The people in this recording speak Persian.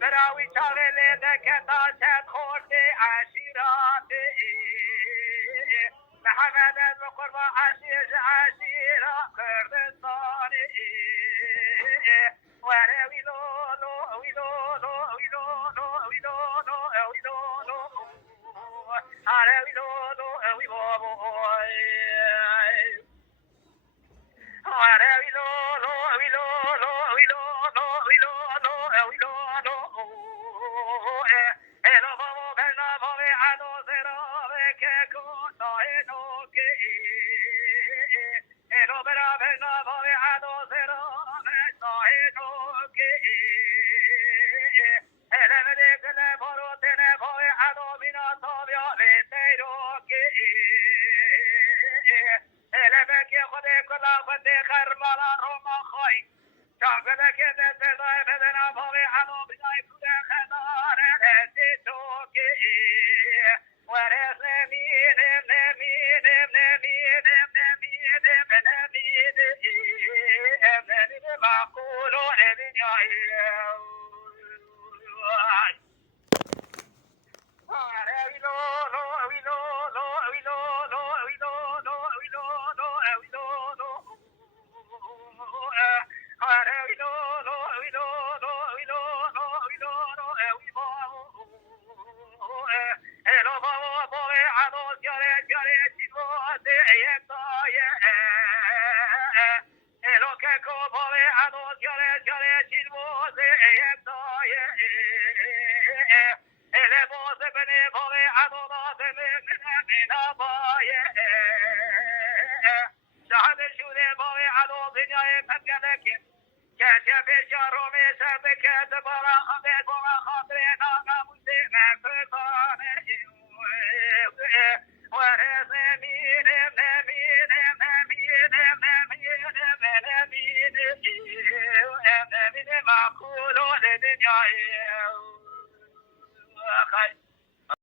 براوی چاله دکتا چند خورده عشیراته محمد از قربا عشیش عشیرا کردستانه وره ویلو لو ویلو لو ویلو لو ویلو لو ویلو لو آره ویلو لو ویلو آره ویلو لو ویلو لو ویلو لو ویلو لو ویلو لو الو بابا بنا بابا عدو زرا که کوتا نو که الو برا بنا بابا عدو زرا تا نو که الو بده کل برو تنه بابا عدو بینا تا بیا بیتیرو که الو بکی خود کلا خود خرمالا رو ما خواهی چاکله که دستای بدنا بابا عدو بینای کل خدار دستی تو که ورس نمینم نمینم نمینم نمینم نمینم نمینم معقولو نمینایی ویلو لو ویلو لو ویلو لو ویلو لو ویلو لو ویلو لو آره ویلو لو ویلو لو ویلو لو ویلو لو ویلو الو بابا بابا عدو جاره جاره چیزواته ایتای الو که کو بابا عدو جاره